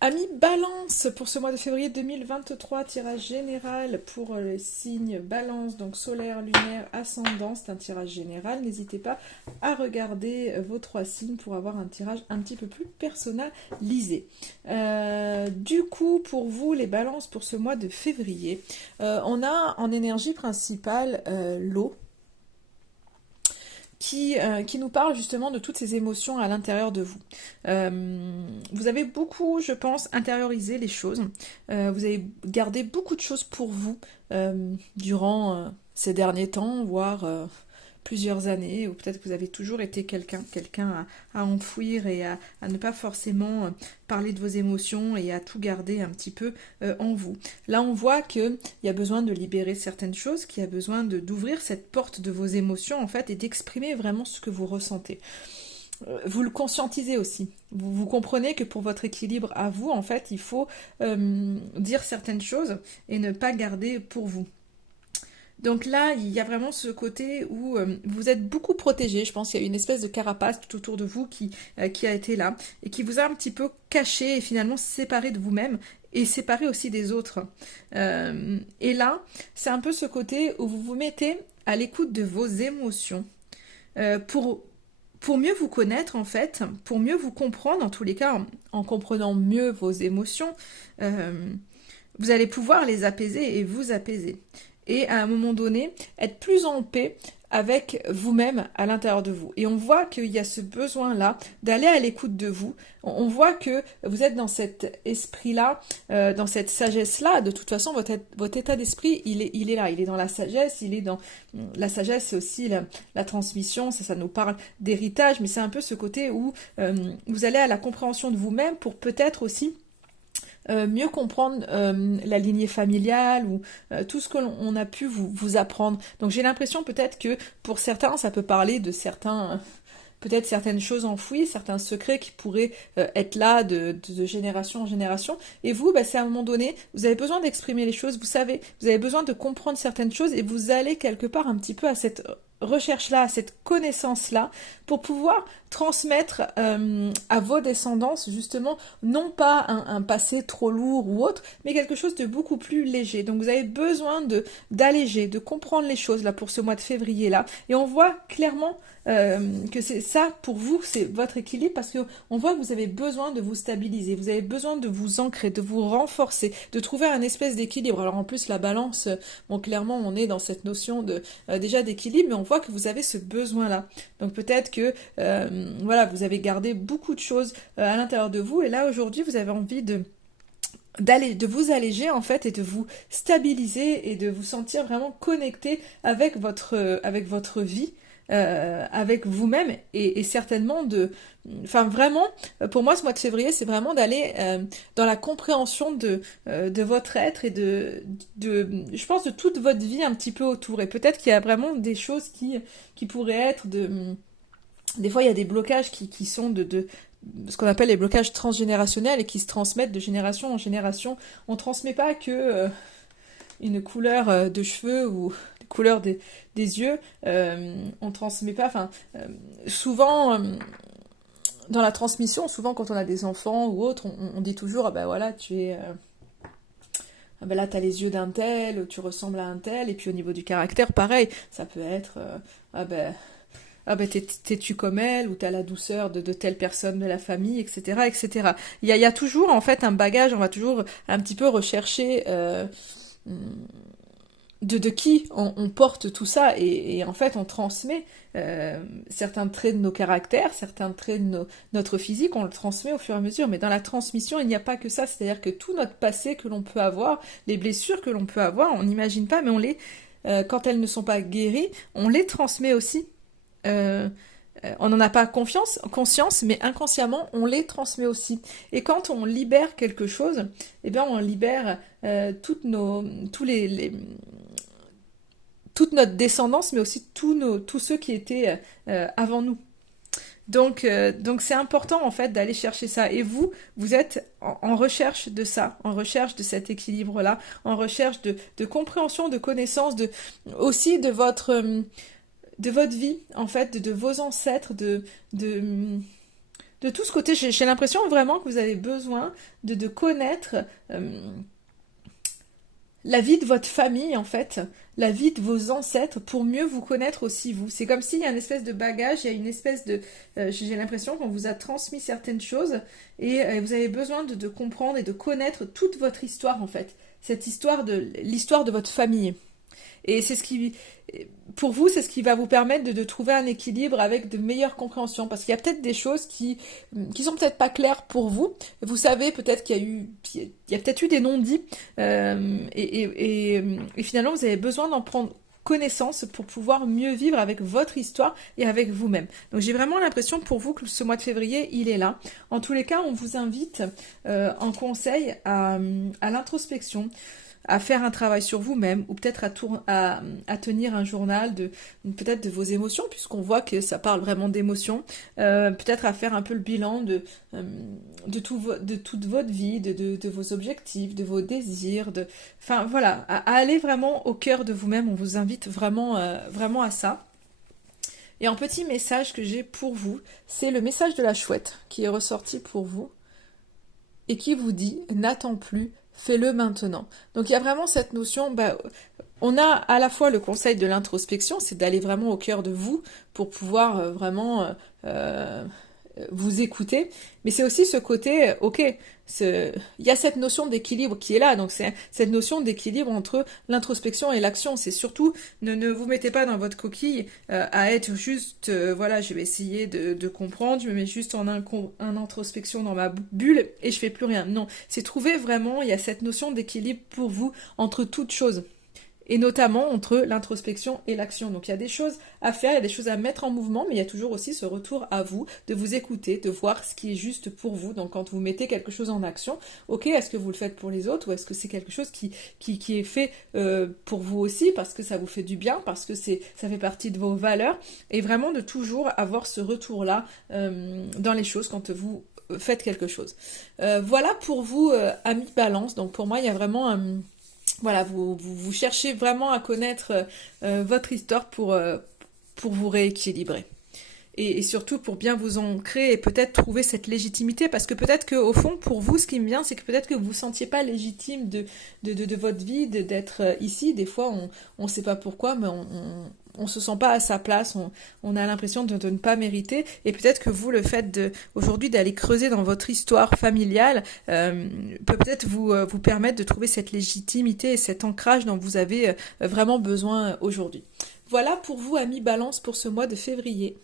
Amis Balance, pour ce mois de février 2023, tirage général pour les signes Balance, donc solaire, lunaire, ascendant, c'est un tirage général. N'hésitez pas à regarder vos trois signes pour avoir un tirage un petit peu plus personnalisé. Du coup, pour vous, les Balances, pour ce mois de février, on a en énergie principale l'eau qui nous parle justement de toutes ces émotions à l'intérieur de vous. Vous avez beaucoup, je pense, intériorisé les choses. Vous avez gardé beaucoup de choses pour vous durant ces derniers temps, voire plusieurs années, ou peut-être que vous avez toujours été quelqu'un à enfouir et à ne pas forcément parler de vos émotions et à tout garder un petit peu en vous. Là, on voit qu'il y a besoin de libérer certaines choses, qu'il y a besoin d'ouvrir cette porte de vos émotions, en fait, et d'exprimer vraiment ce que vous ressentez. Vous le conscientisez aussi. Vous comprenez que pour votre équilibre à vous, en fait, il faut dire certaines choses et ne pas garder pour vous. Donc là, il y a vraiment ce côté où vous êtes beaucoup protégé. Je pense qu'il y a une espèce de carapace tout autour de vous qui a été là et qui vous a un petit peu caché et finalement séparé de vous-même et séparé aussi des autres. Et là, c'est un peu ce côté où vous vous mettez à l'écoute de vos émotions pour mieux vous connaître en fait, pour mieux vous comprendre en tous les cas, en comprenant mieux vos émotions, euh, vous allez pouvoir les apaiser et vous apaiser et à un moment donné, être plus en paix avec vous-même à l'intérieur de vous. Et on voit qu'il y a ce besoin-là d'aller à l'écoute de vous. On voit que vous êtes dans cet esprit-là, dans cette sagesse-là. De toute façon, votre état d'esprit, il est là. Il est dans la sagesse. Il est dans la sagesse, c'est aussi la transmission. Ça nous parle d'héritage, mais c'est un peu ce côté où vous allez à la compréhension de vous-même pour peut-être aussi mieux comprendre la lignée familiale ou tout ce que l'on a pu vous apprendre. Donc j'ai l'impression peut-être que pour certains, ça peut parler de certains, peut-être certaines choses enfouies, certains secrets qui pourraient être là de génération en génération. Et vous, bah, c'est à un moment donné, vous avez besoin d'exprimer les choses, vous savez, vous avez besoin de comprendre certaines choses et vous allez quelque part un petit peu à cette recherche-là, à cette connaissance-là, pour pouvoir transmettre à vos descendants justement non pas un passé trop lourd ou autre, mais quelque chose de beaucoup plus léger. Donc vous avez besoin d'alléger, de comprendre les choses là pour ce mois de février là, et on voit clairement que c'est ça pour vous, c'est votre équilibre parce que on voit que vous avez besoin de vous stabiliser, vous avez besoin de vous ancrer, de vous renforcer, de trouver un espèce d'équilibre. Alors en plus la balance, bon clairement on est dans cette notion de déjà d'équilibre, mais on voit que vous avez ce besoin là. Donc peut-être que voilà, vous avez gardé beaucoup de choses à l'intérieur de vous et là aujourd'hui vous avez envie de vous alléger en fait et de vous stabiliser et de vous sentir vraiment connecté avec votre vie, avec vous-même et certainement enfin vraiment, pour moi ce mois de février c'est vraiment d'aller dans la compréhension de votre être et je pense de toute votre vie un petit peu autour et peut-être qu'il y a vraiment des choses qui pourraient être des fois il y a des blocages qui sont de ce qu'on appelle les blocages transgénérationnels et qui se transmettent de génération en génération. On ne transmet pas que une couleur de cheveux ou la couleur des yeux. On ne transmet pas. Enfin, souvent dans la transmission, souvent quand on a des enfants ou autres, on dit toujours ah ben voilà tu es ah ben là t'as les yeux d'un tel, tu ressembles à un tel, et puis au niveau du caractère pareil, ça peut être ah ben t'es-tu comme elle, ou t'as la douceur de telle personne de la famille, etc. etc. Il y a toujours en fait un bagage, on va toujours un petit peu rechercher de qui on porte tout ça, et en fait on transmet certains traits de nos caractères, certains traits de notre physique, on le transmet au fur et à mesure, mais dans la transmission il n'y a pas que ça, c'est-à-dire que tout notre passé que l'on peut avoir, les blessures que l'on peut avoir, on n'imagine pas, mais quand elles ne sont pas guéries, on les transmet aussi. Euh, on n'en a pas conscience, mais inconsciemment, on les transmet aussi. Et quand on libère quelque chose, eh bien, on libère toute notre descendance, mais aussi tous ceux qui étaient avant nous. Donc c'est important en fait d'aller chercher ça. Et vous êtes en recherche de ça, en recherche de cet équilibre-là, en recherche de compréhension, de connaissance, aussi de votre vie, en fait, de vos ancêtres, de de tout ce côté. J'ai l'impression vraiment que vous avez besoin de connaître la vie de votre famille, en fait, la vie de vos ancêtres, pour mieux vous connaître aussi vous. C'est comme s'il y a une espèce de bagage, il y a une espèce de... j'ai l'impression qu'on vous a transmis certaines choses et vous avez besoin de comprendre et de connaître toute votre histoire, en fait. Cette histoire l'histoire de votre famille. Et c'est ce qui, pour vous, c'est ce qui va vous permettre de trouver un équilibre avec de meilleures compréhensions. Parce qu'il y a peut-être des choses qui sont peut-être pas claires pour vous. Vous savez peut-être il y a peut-être eu des non-dits. Et finalement, vous avez besoin d'en prendre connaissance pour pouvoir mieux vivre avec votre histoire et avec vous-même. Donc j'ai vraiment l'impression pour vous que ce mois de février, il est là. En tous les cas, on vous invite en conseil à l'introspection, à faire un travail sur vous-même, ou peut-être à tenir un journal peut-être de vos émotions, puisqu'on voit que ça parle vraiment d'émotions, peut-être à faire un peu le bilan de toute votre vie, de vos objectifs, de vos désirs, enfin voilà, à aller vraiment au cœur de vous-même. On vous invite vraiment, vraiment à ça. Et un petit message que j'ai pour vous, c'est le message de la chouette qui est ressorti pour vous et qui vous dit « N'attends plus, fais-le maintenant ». Donc il y a vraiment cette notion, on a à la fois le conseil de l'introspection, c'est d'aller vraiment au cœur de vous pour pouvoir vraiment vous écouter, mais c'est aussi ce côté, il y a cette notion d'équilibre qui est là, donc c'est cette notion d'équilibre entre l'introspection et l'action. C'est surtout, ne vous mettez pas dans votre coquille à être juste, voilà, je vais essayer de comprendre, je me mets juste en introspection dans ma bulle et je fais plus rien. Non, c'est trouver vraiment, il y a cette notion d'équilibre pour vous entre toutes choses. Et notamment entre l'introspection et l'action. Donc il y a des choses à faire, il y a des choses à mettre en mouvement, mais il y a toujours aussi ce retour à vous, de vous écouter, de voir ce qui est juste pour vous. Donc quand vous mettez quelque chose en action, est-ce que vous le faites pour les autres, ou est-ce que c'est quelque chose qui est fait pour vous aussi, parce que ça vous fait du bien, parce que ça fait partie de vos valeurs, et vraiment de toujours avoir ce retour-là dans les choses quand vous faites quelque chose. Voilà pour vous, amis Balance. Donc pour moi, il y a vraiment... voilà, vous cherchez vraiment à connaître votre histoire pour vous rééquilibrer. Et surtout pour bien vous ancrer et peut-être trouver cette légitimité, parce que peut-être qu'au fond, pour vous, ce qui me vient, c'est que peut-être que vous ne vous sentiez pas légitime de votre vie, d'être ici. Des fois, on ne sait pas pourquoi, mais on se sent pas à sa place, on a l'impression de ne pas mériter, et peut-être que vous, le fait aujourd'hui d'aller creuser dans votre histoire familiale peut peut-être vous permettre de trouver cette légitimité et cet ancrage dont vous avez vraiment besoin aujourd'hui. Voilà pour vous, amis Balance, pour ce mois de février.